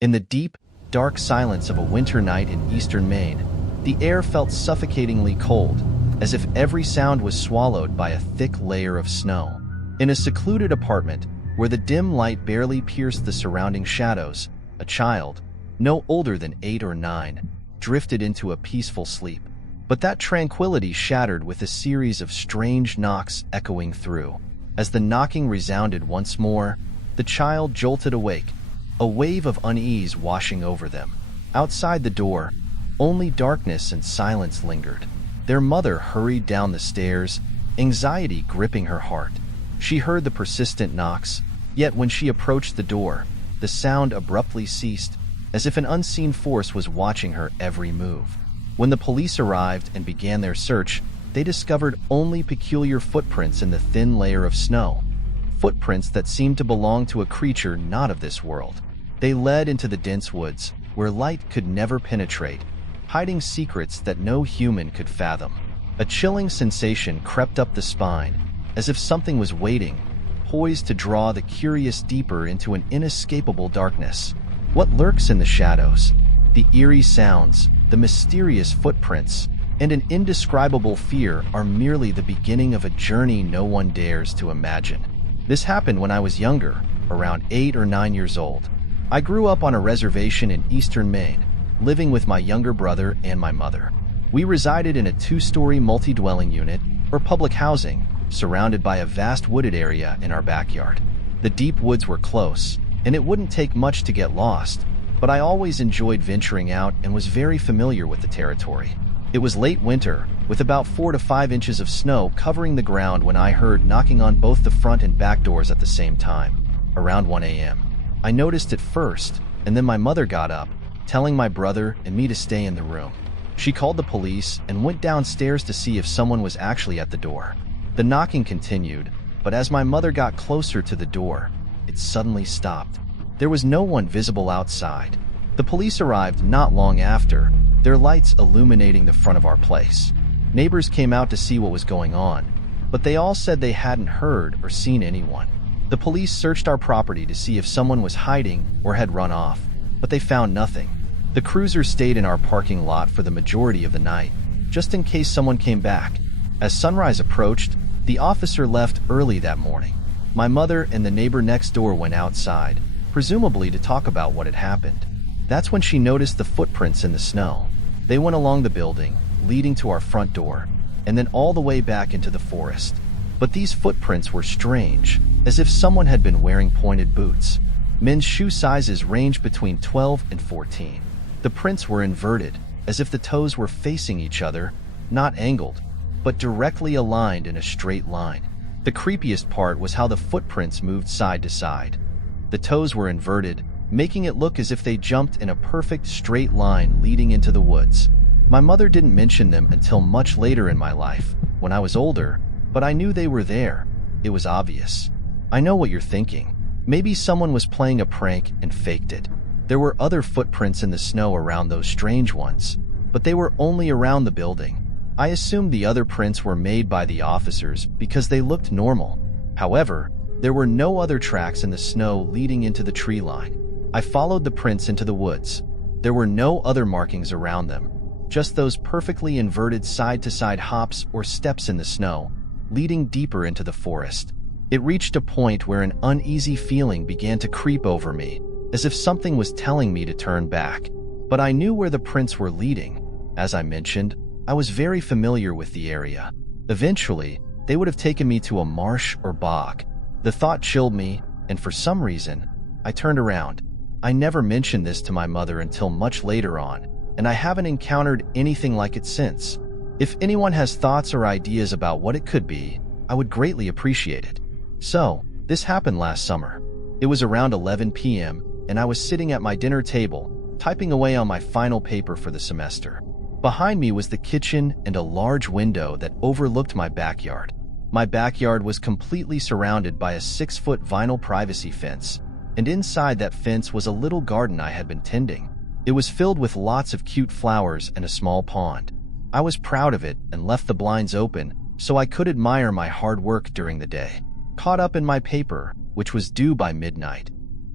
In the deep, dark silence of a winter night in eastern Maine, the air felt suffocatingly cold, as if every sound was swallowed by a thick layer of snow. In a secluded apartment, where the dim light barely pierced the surrounding shadows, a child, no older than 8 or 9, drifted into a peaceful sleep. But that tranquility shattered with a series of strange knocks echoing through. As the knocking resounded once more, the child jolted awake, a wave of unease washing over them. Outside the door, only darkness and silence lingered. Their mother hurried down the stairs, anxiety gripping her heart. She heard the persistent knocks, yet when she approached the door, the sound abruptly ceased, as if an unseen force was watching her every move. When the police arrived and began their search, they discovered only peculiar footprints in the thin layer of snow, footprints that seemed to belong to a creature not of this world. They led into the dense woods, where light could never penetrate, hiding secrets that no human could fathom. A chilling sensation crept up the spine, as if something was waiting, poised to draw the curious deeper into an inescapable darkness. What lurks in the shadows? The eerie sounds, the mysterious footprints, and an indescribable fear are merely the beginning of a journey no one dares to imagine. This happened when I was younger, around 8 or 9 years old. I grew up on a reservation in eastern Maine, living with my younger brother and my mother. We resided in a 2-story multi-dwelling unit, or public housing, surrounded by a vast wooded area in our backyard. The deep woods were close, and it wouldn't take much to get lost, but I always enjoyed venturing out and was very familiar with the territory. It was late winter, with about 4 to 5 inches of snow covering the ground when I heard knocking on both the front and back doors at the same time, around 1 a.m. I noticed it first, and then my mother got up, telling my brother and me to stay in the room. She called the police and went downstairs to see if someone was actually at the door. The knocking continued, but as my mother got closer to the door, it suddenly stopped. There was no one visible outside. The police arrived not long after, their lights illuminating the front of our place. Neighbors came out to see what was going on, but they all said they hadn't heard or seen anyone. The police searched our property to see if someone was hiding or had run off, but they found nothing. The cruiser stayed in our parking lot for the majority of the night, just in case someone came back. As sunrise approached, the officer left early that morning. My mother and the neighbor next door went outside, presumably to talk about what had happened. That's when she noticed the footprints in the snow. They went along the building, leading to our front door, and then all the way back into the forest. But these footprints were strange, as if someone had been wearing pointed boots. Men's shoe sizes ranged between 12 and 14. The prints were inverted, as if the toes were facing each other, not angled, but directly aligned in a straight line. The creepiest part was how the footprints moved side to side. The toes were inverted, making it look as if they jumped in a perfect straight line leading into the woods. My mother didn't mention them until much later in my life, when I was older, but I knew they were there. It was obvious. I know what you're thinking. Maybe someone was playing a prank and faked it. There were other footprints in the snow around those strange ones, but they were only around the building. I assumed the other prints were made by the officers because they looked normal. However, there were no other tracks in the snow leading into the tree line. I followed the prints into the woods. There were no other markings around them, just those perfectly inverted side-to-side hops or steps in the snow, leading deeper into the forest. It reached a point where an uneasy feeling began to creep over me, as if something was telling me to turn back. But I knew where the prints were leading. As I mentioned, I was very familiar with the area. Eventually, they would have taken me to a marsh or bog. The thought chilled me, and for some reason, I turned around. I never mentioned this to my mother until much later on, and I haven't encountered anything like it since. If anyone has thoughts or ideas about what it could be, I would greatly appreciate it. So, this happened last summer. It was around 11 p.m., and I was sitting at my dinner table, typing away on my final paper for the semester. Behind me was the kitchen and a large window that overlooked my backyard. My backyard was completely surrounded by a 6-foot vinyl privacy fence, and inside that fence was a little garden I had been tending. It was filled with lots of cute flowers and a small pond. I was proud of it and left the blinds open so I could admire my hard work during the day. Caught up in my paper, which was due by midnight,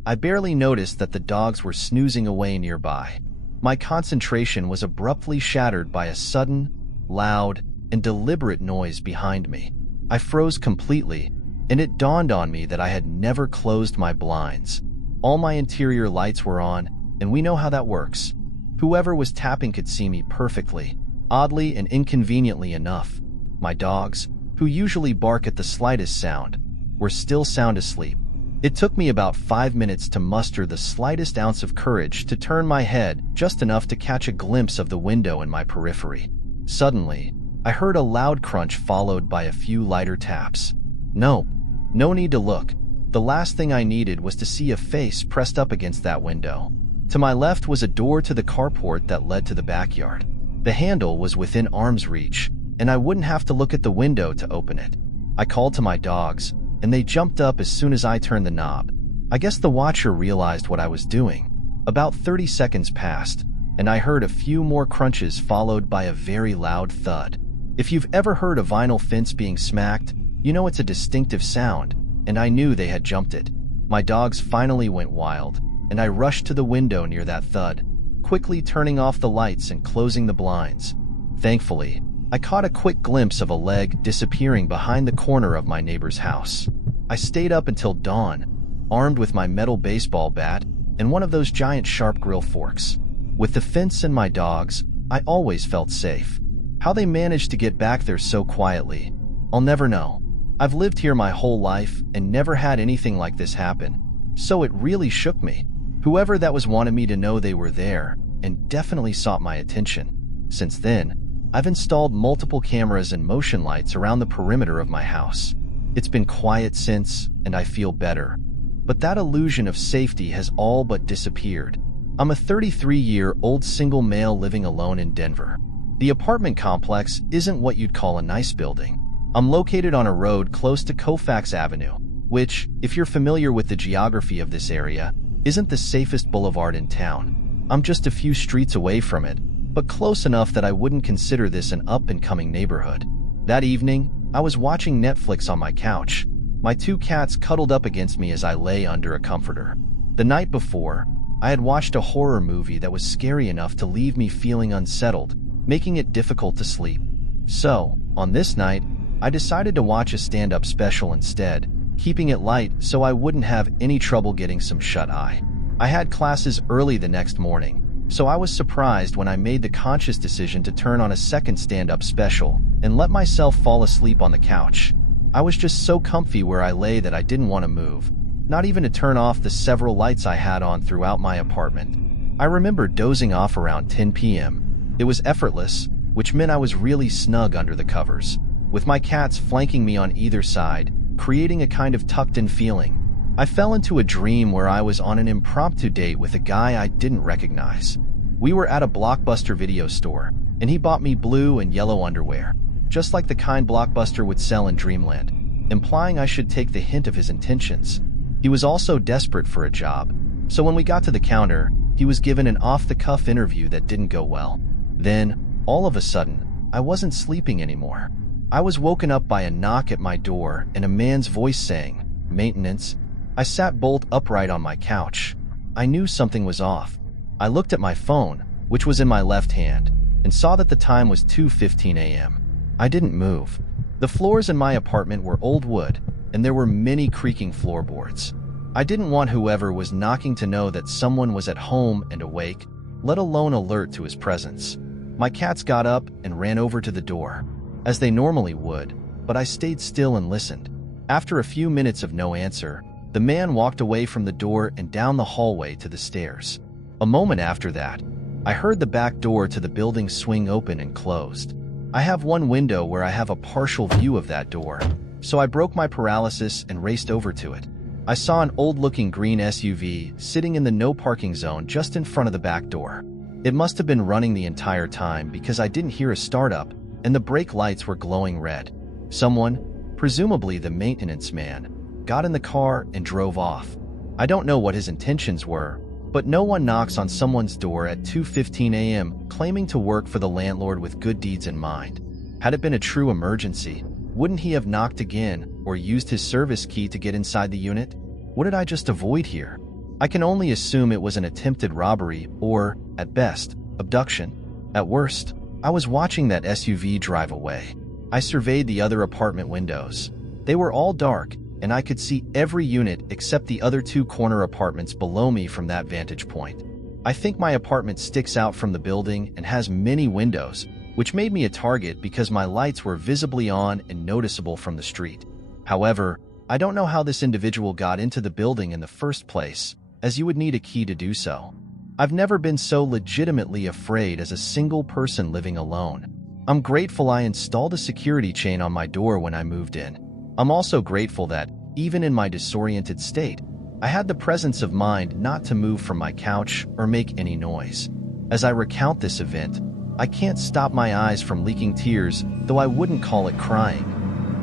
I barely noticed that the dogs were snoozing away nearby. My concentration was abruptly shattered by a sudden, loud, and deliberate noise behind me. I froze completely, and it dawned on me that I had never closed my blinds. All my interior lights were on, and we know how that works. Whoever was tapping could see me perfectly. Oddly and inconveniently enough, my dogs, who usually bark at the slightest sound, were still sound asleep. It took me about 5 minutes to muster the slightest ounce of courage to turn my head just enough to catch a glimpse of the window in my periphery. Suddenly, I heard a loud crunch followed by a few lighter taps. No need to look. The last thing I needed was to see a face pressed up against that window. To my left was a door to the carport that led to the backyard. The handle was within arm's reach, and I wouldn't have to look at the window to open it. I called to my dogs, and they jumped up as soon as I turned the knob. I guess the watcher realized what I was doing. About 30 seconds passed, and I heard a few more crunches followed by a very loud thud. If you've ever heard a vinyl fence being smacked, you know it's a distinctive sound, and I knew they had jumped it. My dogs finally went wild, and I rushed to the window near that thud, quickly turning off the lights and closing the blinds. Thankfully, I caught a quick glimpse of a leg disappearing behind the corner of my neighbor's house. I stayed up until dawn, armed with my metal baseball bat and one of those giant sharp grill forks. With the fence and my dogs, I always felt safe. How they managed to get back there so quietly, I'll never know. I've lived here my whole life and never had anything like this happen, so it really shook me. Whoever that was wanted me to know they were there and definitely sought my attention. Since then, I've installed multiple cameras and motion lights around the perimeter of my house. It's been quiet since, and I feel better. But that illusion of safety has all but disappeared. I'm a 33-year-old single male living alone in Denver. The apartment complex isn't what you'd call a nice building. I'm located on a road close to Colfax Avenue, which, if you're familiar with the geography of this area, isn't the safest boulevard in town. I'm just a few streets away from it, but close enough that I wouldn't consider this an up-and-coming neighborhood. That evening, I was watching Netflix on my couch. My 2 cats cuddled up against me as I lay under a comforter. The night before, I had watched a horror movie that was scary enough to leave me feeling unsettled, making it difficult to sleep. So, on this night, I decided to watch a stand-up special instead, keeping it light so I wouldn't have any trouble getting some shut-eye. I had classes early the next morning, so I was surprised when I made the conscious decision to turn on a second stand-up special and let myself fall asleep on the couch. I was just so comfy where I lay that I didn't want to move, not even to turn off the several lights I had on throughout my apartment. I remember dozing off around 10 p.m. It was effortless, which meant I was really snug under the covers, with my cats flanking me on either side, creating a kind of tucked-in feeling. I fell into a dream where I was on an impromptu date with a guy I didn't recognize. We were at a Blockbuster video store, and he bought me blue and yellow underwear, just like the kind Blockbuster would sell in Dreamland, implying I should take the hint of his intentions. He was also desperate for a job, so when we got to the counter, he was given an off-the-cuff interview that didn't go well. Then, all of a sudden, I wasn't sleeping anymore. I was woken up by a knock at my door and a man's voice saying, "Maintenance." I sat bolt upright on my couch. I knew something was off. I looked at my phone, which was in my left hand, and saw that the time was 2:15 a.m. I didn't move. The floors in my apartment were old wood, and there were many creaking floorboards. I didn't want whoever was knocking to know that someone was at home and awake, let alone alert to his presence. My cats got up and ran over to the door, as they normally would, but I stayed still and listened. After a few minutes of no answer, the man walked away from the door and down the hallway to the stairs. A moment after that, I heard the back door to the building swing open and closed. I have one window where I have a partial view of that door, so I broke my paralysis and raced over to it. I saw an old-looking green SUV sitting in the no parking zone just in front of the back door. It must have been running the entire time because I didn't hear a startup, and the brake lights were glowing red. Someone, presumably the maintenance man, got in the car and drove off. I don't know what his intentions were, but no one knocks on someone's door at 2:15 a.m. claiming to work for the landlord with good deeds in mind. Had it been a true emergency, wouldn't he have knocked again or used his service key to get inside the unit? What did I just avoid here? I can only assume it was an attempted robbery or, at best, abduction. At worst, I was watching that SUV drive away. I surveyed the other apartment windows. They were all dark, and I could see every unit except the other two corner apartments below me from that vantage point. I think my apartment sticks out from the building and has many windows, which made me a target because my lights were visibly on and noticeable from the street. However, I don't know how this individual got into the building in the first place, as you would need a key to do so. I've never been so legitimately afraid as a single person living alone. I'm grateful I installed a security chain on my door when I moved in. I'm also grateful that, even in my disoriented state, I had the presence of mind not to move from my couch or make any noise. As I recount this event, I can't stop my eyes from leaking tears, though I wouldn't call it crying.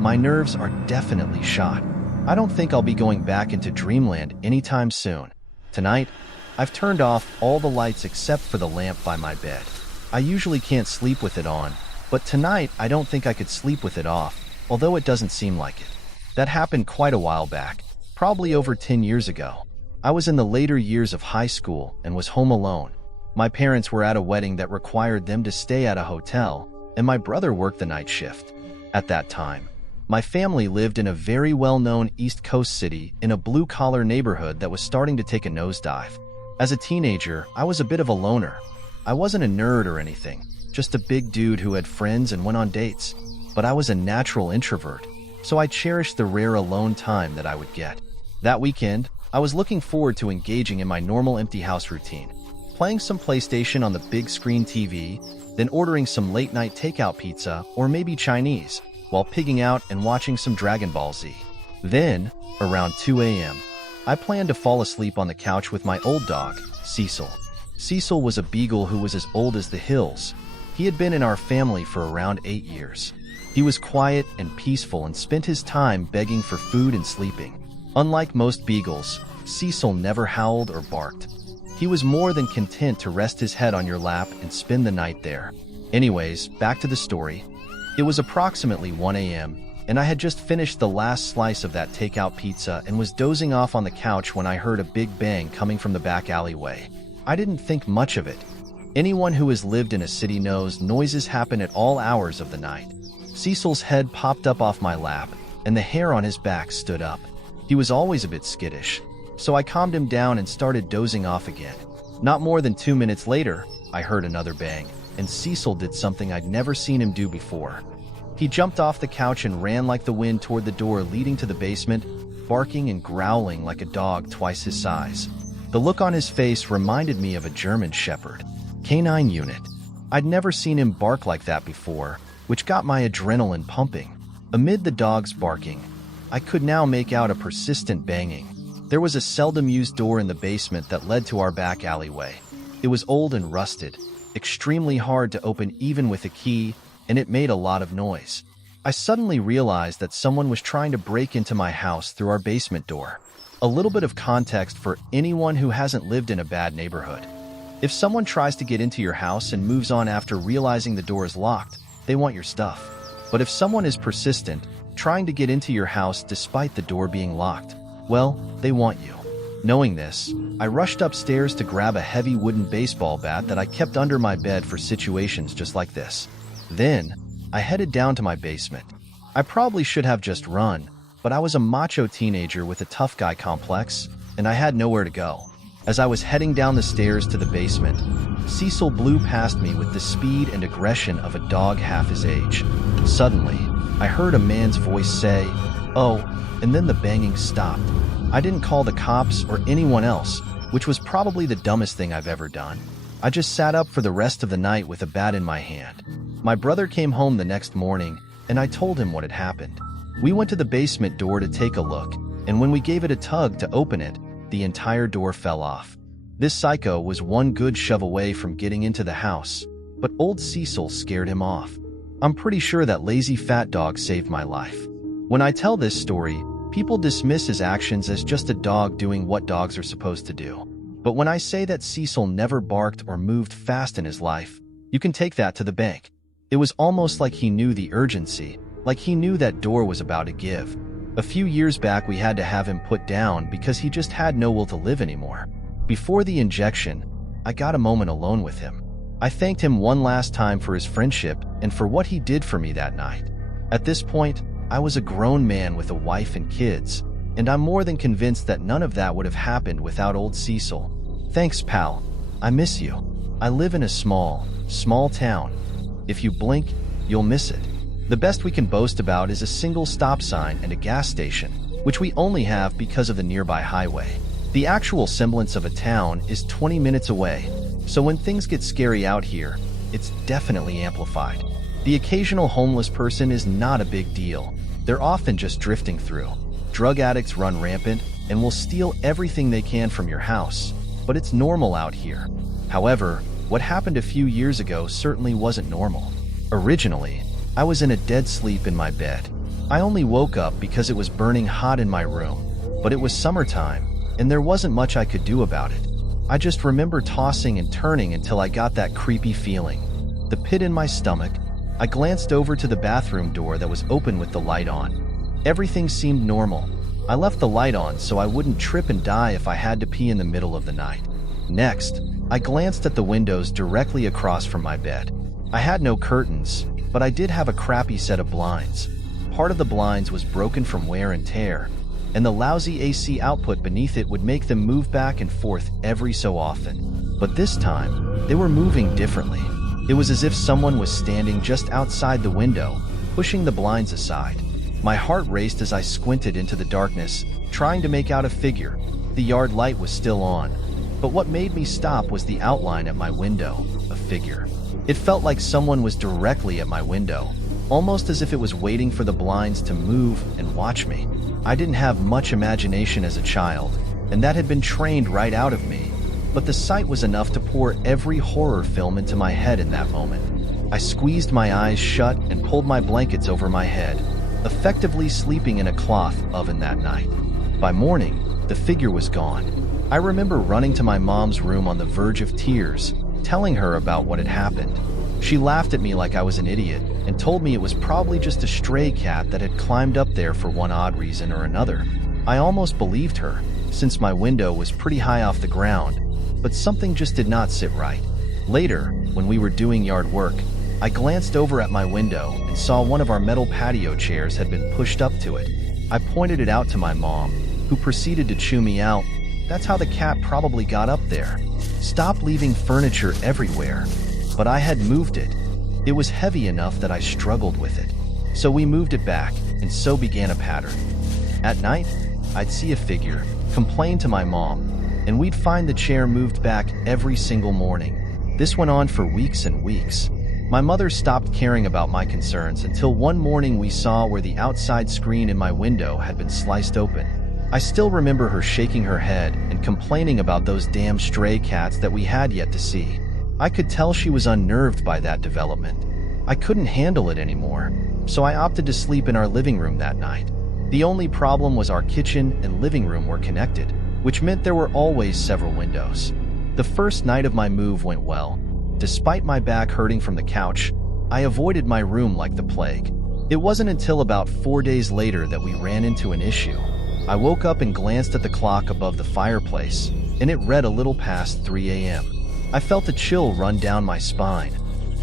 My nerves are definitely shot. I don't think I'll be going back into dreamland anytime soon. Tonight, I've turned off all the lights except for the lamp by my bed. I usually can't sleep with it on, but tonight I don't think I could sleep with it off, although it doesn't seem like it. That happened quite a while back, probably over 10 years ago. I was in the later years of high school and was home alone. My parents were at a wedding that required them to stay at a hotel, and my brother worked the night shift. At that time, my family lived in a very well-known East Coast city in a blue-collar neighborhood that was starting to take a nosedive. As a teenager, I was a bit of a loner. I wasn't a nerd or anything, just a big dude who had friends and went on dates. But I was a natural introvert, so I cherished the rare alone time that I would get. That weekend, I was looking forward to engaging in my normal empty house routine, playing some PlayStation on the big screen TV, then ordering some late-night takeout pizza or maybe Chinese, while pigging out and watching some Dragon Ball Z. Then, around 2 a.m., I planned to fall asleep on the couch with my old dog, Cecil. Cecil was a beagle who was as old as the hills. He had been in our family for around 8 years. He was quiet and peaceful and spent his time begging for food and sleeping. Unlike most beagles, Cecil never howled or barked. He was more than content to rest his head on your lap and spend the night there. Anyways, back to the story. It was approximately 1 a.m., and I had just finished the last slice of that takeout pizza and was dozing off on the couch when I heard a big bang coming from the back alleyway. I didn't think much of it. Anyone who has lived in a city knows noises happen at all hours of the night. Cecil's head popped up off my lap, and the hair on his back stood up. He was always a bit skittish, so I calmed him down and started dozing off again. Not more than 2 minutes later, I heard another bang, and Cecil did something I'd never seen him do before. He jumped off the couch and ran like the wind toward the door leading to the basement, barking and growling like a dog twice his size. The look on his face reminded me of a German Shepherd, canine unit. I'd never seen him bark like that before, which got my adrenaline pumping. Amid the dog's barking, I could now make out a persistent banging. There was a seldom-used door in the basement that led to our back alleyway. It was old and rusted, extremely hard to open even with a key, and it made a lot of noise. I suddenly realized that someone was trying to break into my house through our basement door. A little bit of context for anyone who hasn't lived in a bad neighborhood. If someone tries to get into your house and moves on after realizing the door is locked, they want your stuff. But if someone is persistent, trying to get into your house despite the door being locked, well, they want you. Knowing this, I rushed upstairs to grab a heavy wooden baseball bat that I kept under my bed for situations just like this. Then, I headed down to my basement. I probably should have just run, but I was a macho teenager with a tough guy complex, and I had nowhere to go. As I was heading down the stairs to the basement, Cecil blew past me with the speed and aggression of a dog half his age. Suddenly, I heard a man's voice say, "Oh," and then the banging stopped. I didn't call the cops or anyone else, which was probably the dumbest thing I've ever done. I just sat up for the rest of the night with a bat in my hand. My brother came home the next morning, and I told him what had happened. We went to the basement door to take a look, and when we gave it a tug to open it, the entire door fell off. This psycho was one good shove away from getting into the house, but old Cecil scared him off. I'm pretty sure that lazy fat dog saved my life. When I tell this story, people dismiss his actions as just a dog doing what dogs are supposed to do. But when I say that Cecil never barked or moved fast in his life, you can take that to the bank. It was almost like he knew the urgency, like he knew that door was about to give. A few years back, we had to have him put down because he just had no will to live anymore. Before the injection, I got a moment alone with him. I thanked him one last time for his friendship and for what he did for me that night. At this point, I was a grown man with a wife and kids, and I'm more than convinced that none of that would have happened without old Cecil. Thanks, pal. I miss you. I live in a small town. If you blink, you'll miss it. The best we can boast about is a single stop sign and a gas station, which we only have because of the nearby highway. The actual semblance of a town is 20 minutes away, so when things get scary out here, it's definitely amplified. The occasional homeless person is not a big deal. They're often just drifting through. Drug addicts run rampant and will steal everything they can from your house, but it's normal out here. However, what happened a few years ago certainly wasn't normal. Originally, I was in a dead sleep in my bed. I only woke up because it was burning hot in my room, but it was summertime, and there wasn't much I could do about it. I just remember tossing and turning until I got that creepy feeling, the pit in my stomach. I glanced over to the bathroom door that was open with the light on. Everything seemed normal. I left the light on so I wouldn't trip and die if I had to pee in the middle of the night. Next, I glanced at the windows directly across from my bed. I had no curtains, but I did have a crappy set of blinds. Part of the blinds was broken from wear and tear, and the lousy AC output beneath it would make them move back and forth every so often. But this time, they were moving differently. It was as if someone was standing just outside the window, pushing the blinds aside. My heart raced as I squinted into the darkness, trying to make out a figure. The yard light was still on, but what made me stop was the outline at my window, a figure. It felt like someone was directly at my window, almost as if it was waiting for the blinds to move and watch me. I didn't have much imagination as a child, and that had been trained right out of me, but the sight was enough to pour every horror film into my head in that moment. I squeezed my eyes shut and pulled my blankets over my head, effectively sleeping in a cloth oven that night. By morning, the figure was gone. I remember running to my mom's room on the verge of tears, telling her about what had happened. She laughed at me like I was an idiot and told me it was probably just a stray cat that had climbed up there for one odd reason or another. I almost believed her, since my window was pretty high off the ground, but something just did not sit right. Later, when we were doing yard work, I glanced over at my window and saw one of our metal patio chairs had been pushed up to it. I pointed it out to my mom, who proceeded to chew me out. That's how the cat probably got up there. Stop leaving furniture everywhere. But I had moved it. It was heavy enough that I struggled with it. So we moved it back, and so began a pattern. At night, I'd see a figure, complain to my mom, and we'd find the chair moved back every single morning. This went on for weeks and weeks. My mother stopped caring about my concerns until one morning we saw where the outside screen in my window had been sliced open. I still remember her shaking her head and complaining about those damn stray cats that we had yet to see. I could tell she was unnerved by that development. I couldn't handle it anymore, so I opted to sleep in our living room that night. The only problem was our kitchen and living room were connected, which meant there were always several windows. The first night of my move went well. Despite my back hurting from the couch, I avoided my room like the plague. It wasn't until about 4 days later that we ran into an issue. I woke up and glanced at the clock above the fireplace, and it read a little past 3 a.m. I felt a chill run down my spine,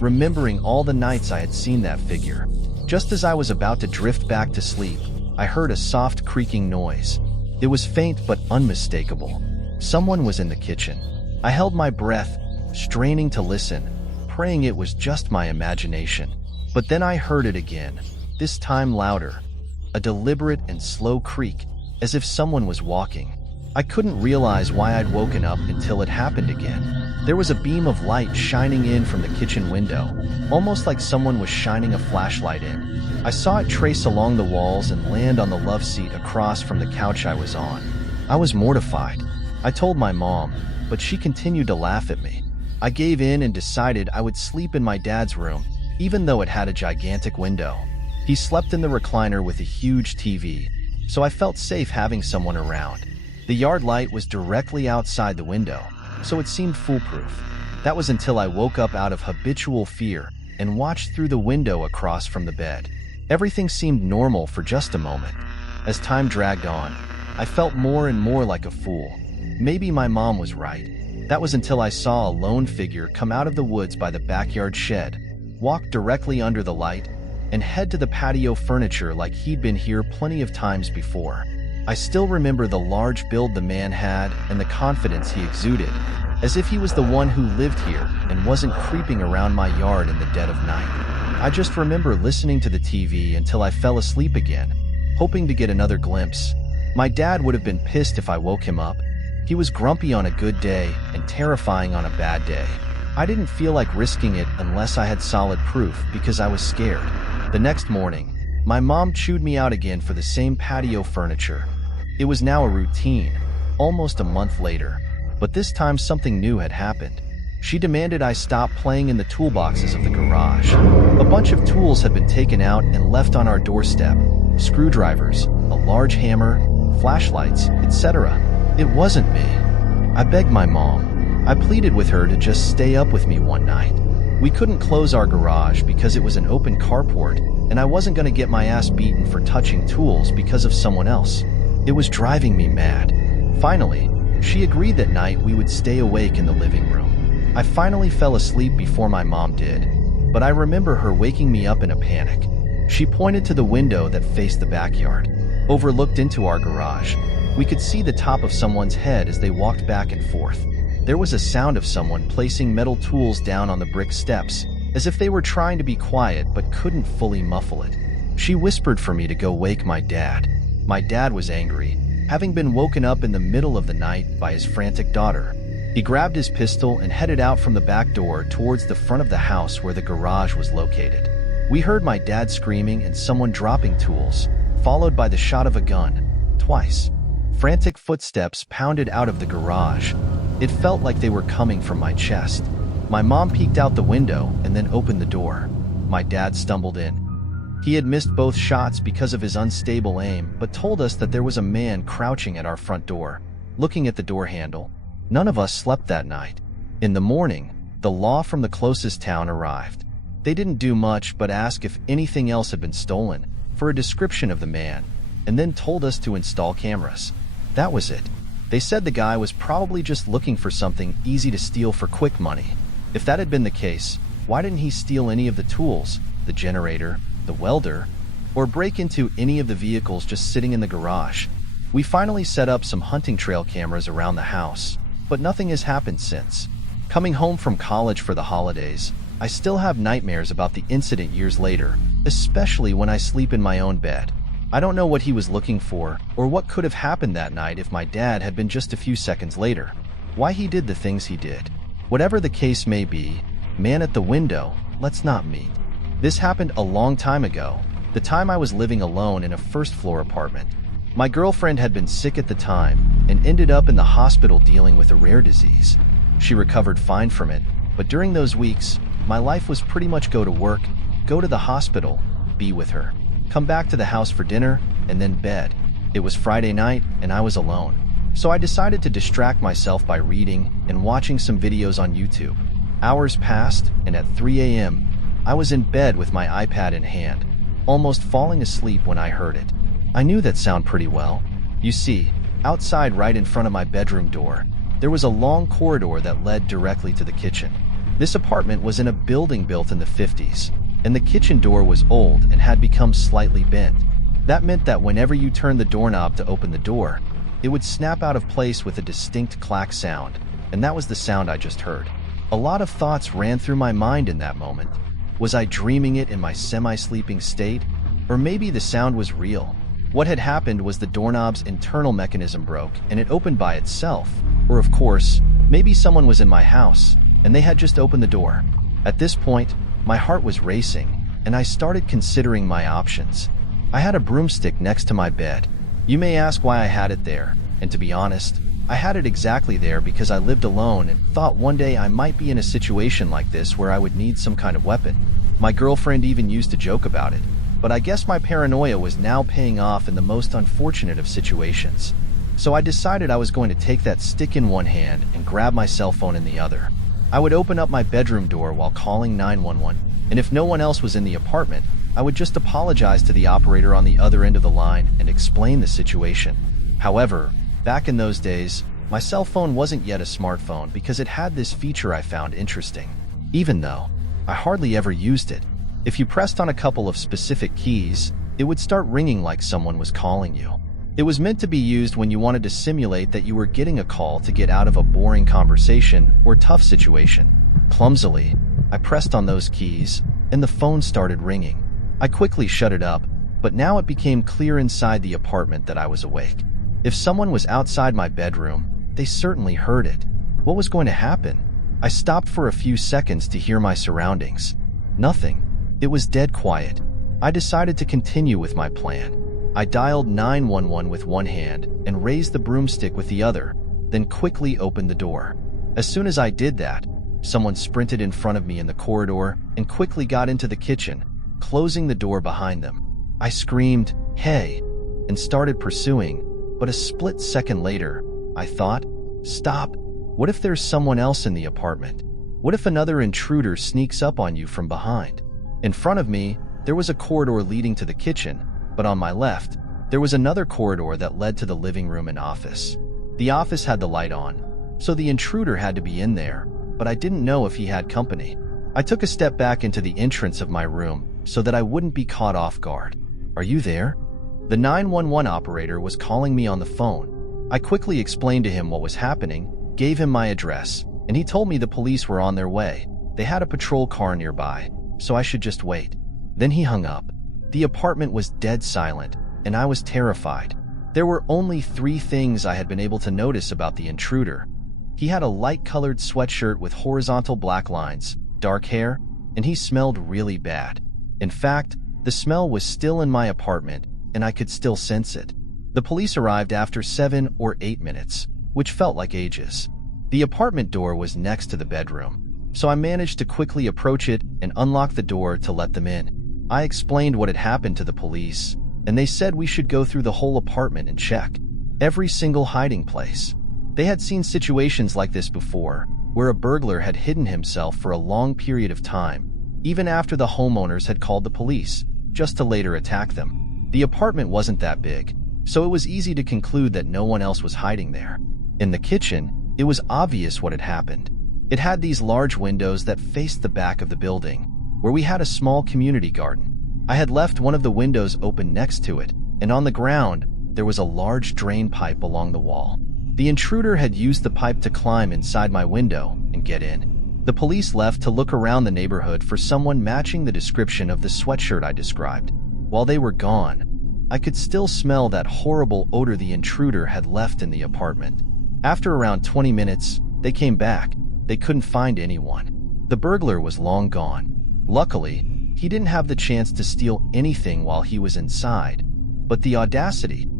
remembering all the nights I had seen that figure. Just as I was about to drift back to sleep, I heard a soft creaking noise. It was faint but unmistakable. Someone was in the kitchen. I held my breath, straining to listen, praying it was just my imagination. But then I heard it again, this time louder. A deliberate and slow creak, as if someone was walking. I couldn't realize why I'd woken up until it happened again. There was a beam of light shining in from the kitchen window, almost like someone was shining a flashlight in. I saw it trace along the walls and land on the love seat across from the couch I was on. I was mortified. I told my mom, but she continued to laugh at me. I gave in and decided I would sleep in my dad's room, even though it had a gigantic window. He slept in the recliner with a huge TV, so I felt safe having someone around. The yard light was directly outside the window, so it seemed foolproof. That was until I woke up out of habitual fear and watched through the window across from the bed. Everything seemed normal for just a moment. As time dragged on, I felt more and more like a fool. Maybe my mom was right. That was until I saw a lone figure come out of the woods by the backyard shed, walk directly under the light, and head to the patio furniture like he'd been here plenty of times before. I still remember the large build the man had and the confidence he exuded, as if he was the one who lived here and wasn't creeping around my yard in the dead of night. I just remember listening to the TV until I fell asleep again, hoping to get another glimpse. My dad would have been pissed if I woke him up. He was grumpy on a good day and terrifying on a bad day. I didn't feel like risking it unless I had solid proof because I was scared. The next morning, my mom chewed me out again for the same patio furniture. It was now a routine, almost a month later, but this time something new had happened. She demanded I stop playing in the toolboxes of the garage. A bunch of tools had been taken out and left on our doorstep: screwdrivers, a large hammer, flashlights, etc. It wasn't me. I begged my mom. I pleaded with her to just stay up with me one night. We couldn't close our garage because it was an open carport, and I wasn't going to get my ass beaten for touching tools because of someone else. It was driving me mad. Finally, she agreed that night we would stay awake in the living room. I finally fell asleep before my mom did, but I remember her waking me up in a panic. She pointed to the window that faced the backyard, overlooked into our garage. We could see the top of someone's head as they walked back and forth. There was a sound of someone placing metal tools down on the brick steps, as if they were trying to be quiet but couldn't fully muffle it. She whispered for me to go wake my dad. My dad was angry, having been woken up in the middle of the night by his frantic daughter. He grabbed his pistol and headed out from the back door towards the front of the house where the garage was located. We heard my dad screaming and someone dropping tools, followed by the shot of a gun, twice. Frantic footsteps pounded out of the garage. It felt like they were coming from my chest. My mom peeked out the window and then opened the door. My dad stumbled in. He had missed both shots because of his unstable aim, but told us that there was a man crouching at our front door, looking at the door handle. None of us slept that night. In the morning, the law from the closest town arrived. They didn't do much but ask if anything else had been stolen, for a description of the man, and then told us to install cameras. That was it. They said the guy was probably just looking for something easy to steal for quick money. If that had been the case, why didn't he steal any of the tools, the generator, the welder, or break into any of the vehicles just sitting in the garage? We finally set up some hunting trail cameras around the house, but nothing has happened since. Coming home from college for the holidays, I still have nightmares about the incident years later, especially when I sleep in my own bed. I don't know what he was looking for or what could have happened that night if my dad had been just a few seconds later. Why he did the things he did. Whatever the case may be, man at the window, let's not meet. This happened a long time ago, the time I was living alone in a first-floor apartment. My girlfriend had been sick at the time and ended up in the hospital dealing with a rare disease. She recovered fine from it, but during those weeks, my life was pretty much go to work, go to the hospital, be with her, come back to the house for dinner, and then bed. It was Friday night and I was alone. So I decided to distract myself by reading and watching some videos on YouTube. Hours passed, and at 3 a.m., I was in bed with my iPad in hand, almost falling asleep when I heard it. I knew that sound pretty well. You see, outside right in front of my bedroom door, there was a long corridor that led directly to the kitchen. This apartment was in a building built in the 50s, and the kitchen door was old and had become slightly bent. That meant that whenever you turned the doorknob to open the door, it would snap out of place with a distinct clack sound, and that was the sound I just heard. A lot of thoughts ran through my mind in that moment. Was I dreaming it in my semi-sleeping state? Or maybe the sound was real. What had happened was the doorknob's internal mechanism broke and it opened by itself. Or of course, maybe someone was in my house and they had just opened the door. At this point, my heart was racing and I started considering my options. I had a broomstick next to my bed. You may ask why I had it there, and to be honest, I had it exactly there because I lived alone and thought one day I might be in a situation like this where I would need some kind of weapon. My girlfriend even used to joke about it, but I guess my paranoia was now paying off in the most unfortunate of situations. So I decided I was going to take that stick in one hand and grab my cell phone in the other. I would open up my bedroom door while calling 911, and if no one else was in the apartment, I would just apologize to the operator on the other end of the line and explain the situation. However, back in those days, my cell phone wasn't yet a smartphone because it had this feature I found interesting. Even though I hardly ever used it, if you pressed on a couple of specific keys, it would start ringing like someone was calling you. It was meant to be used when you wanted to simulate that you were getting a call to get out of a boring conversation or tough situation. Clumsily, I pressed on those keys, and the phone started ringing. I quickly shut it up, but now it became clear inside the apartment that I was awake. If someone was outside my bedroom, they certainly heard it. What was going to happen? I stopped for a few seconds to hear my surroundings. Nothing. It was dead quiet. I decided to continue with my plan. I dialed 911 with one hand and raised the broomstick with the other, then quickly opened the door. As soon as I did that, someone sprinted in front of me in the corridor and quickly got into the kitchen, closing the door behind them. I screamed, "Hey!" and started pursuing, but a split second later, I thought, "Stop! What if there's someone else in the apartment? What if another intruder sneaks up on you from behind?" In front of me, there was a corridor leading to the kitchen, but on my left, there was another corridor that led to the living room and office. The office had the light on, so the intruder had to be in there, but I didn't know if he had company. I took a step back into the entrance of my room so that I wouldn't be caught off guard. "Are you there?" The 911 operator was calling me on the phone. I quickly explained to him what was happening, gave him my address, and he told me the police were on their way. They had a patrol car nearby, so I should just wait. Then he hung up. The apartment was dead silent, and I was terrified. There were only 3 things I had been able to notice about the intruder. He had a light-colored sweatshirt with horizontal black lines, dark hair, and he smelled really bad. In fact, the smell was still in my apartment, and I could still sense it. The police arrived after 7 or 8 minutes, which felt like ages. The apartment door was next to the bedroom, so I managed to quickly approach it and unlock the door to let them in. I explained what had happened to the police, and they said we should go through the whole apartment and check every single hiding place. They had seen situations like this before, where a burglar had hidden himself for a long period of time, even after the homeowners had called the police, just to later attack them. The apartment wasn't that big, so it was easy to conclude that no one else was hiding there. In the kitchen, it was obvious what had happened. It had these large windows that faced the back of the building, where we had a small community garden. I had left one of the windows open next to it, and on the ground, there was a large drain pipe along the wall. The intruder had used the pipe to climb inside my window and get in. The police left to look around the neighborhood for someone matching the description of the sweatshirt I described. While they were gone, I could still smell that horrible odor the intruder had left in the apartment. After around 20 minutes, they came back. They couldn't find anyone. The burglar was long gone. Luckily, he didn't have the chance to steal anything while he was inside. But the audacity,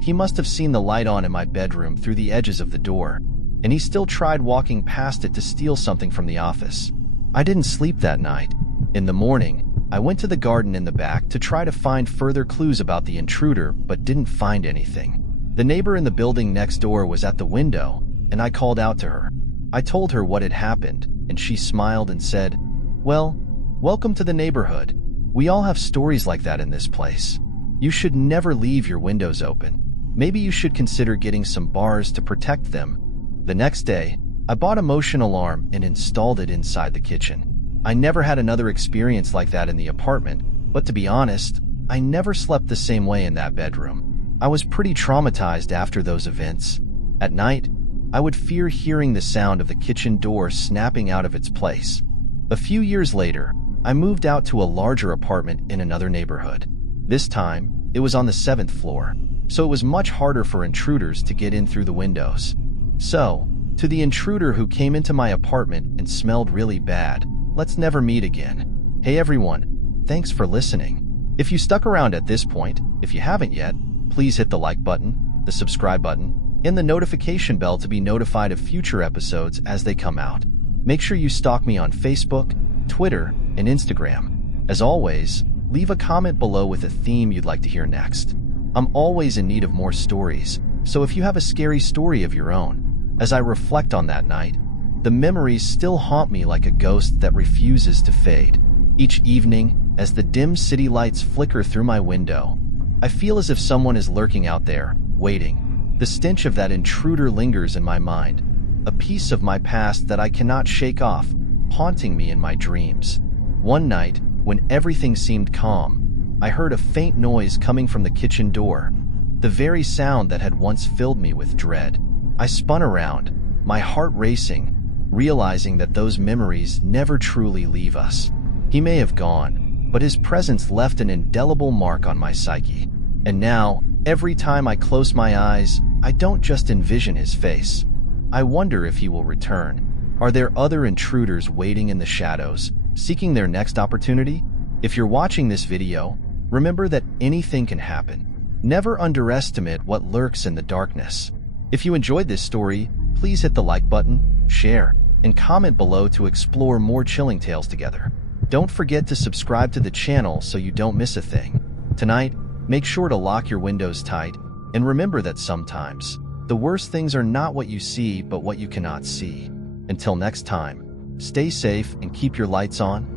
he must have seen the light on in my bedroom through the edges of the door, and he still tried walking past it to steal something from the office. I didn't sleep that night. In the morning, I went to the garden in the back to try to find further clues about the intruder, but didn't find anything. The neighbor in the building next door was at the window, and I called out to her. I told her what had happened, and she smiled and said, "Well, welcome to the neighborhood. We all have stories like that in this place. You should never leave your windows open. Maybe you should consider getting some bars to protect them." The next day, I bought a motion alarm and installed it inside the kitchen. I never had another experience like that in the apartment, but to be honest, I never slept the same way in that bedroom. I was pretty traumatized after those events. At night, I would fear hearing the sound of the kitchen door snapping out of its place. A few years later, I moved out to a larger apartment in another neighborhood. This time, it was on the 7th floor, so it was much harder for intruders to get in through the windows. So, to the intruder who came into my apartment and smelled really bad, let's never meet again. Hey everyone, thanks for listening. If you stuck around at this point, if you haven't yet, please hit the like button, the subscribe button, and the notification bell to be notified of future episodes as they come out. Make sure you stalk me on Facebook, Twitter, and Instagram. As always, leave a comment below with a theme you'd like to hear next. I'm always in need of more stories, so if you have a scary story of your own, as I reflect on that night, the memories still haunt me like a ghost that refuses to fade. Each evening, as the dim city lights flicker through my window. I feel as if someone is lurking out there, waiting. The stench of that intruder lingers in my mind, a piece of my past that I cannot shake off, haunting me in my dreams. One night, when everything seemed calm, I heard a faint noise coming from the kitchen door, the very sound that had once filled me with dread. I spun around, my heart racing, realizing that those memories never truly leave us. He may have gone, but his presence left an indelible mark on my psyche. And now, every time I close my eyes, I don't just envision his face. I wonder if he will return. Are there other intruders waiting in the shadows, seeking their next opportunity? If you're watching this video, remember that anything can happen. Never underestimate what lurks in the darkness. If you enjoyed this story, please hit the like button, share, and comment below to explore more chilling tales together. Don't forget to subscribe to the channel so you don't miss a thing. Tonight, make sure to lock your windows tight, and remember that sometimes, the worst things are not what you see but what you cannot see. Until next time, stay safe and keep your lights on.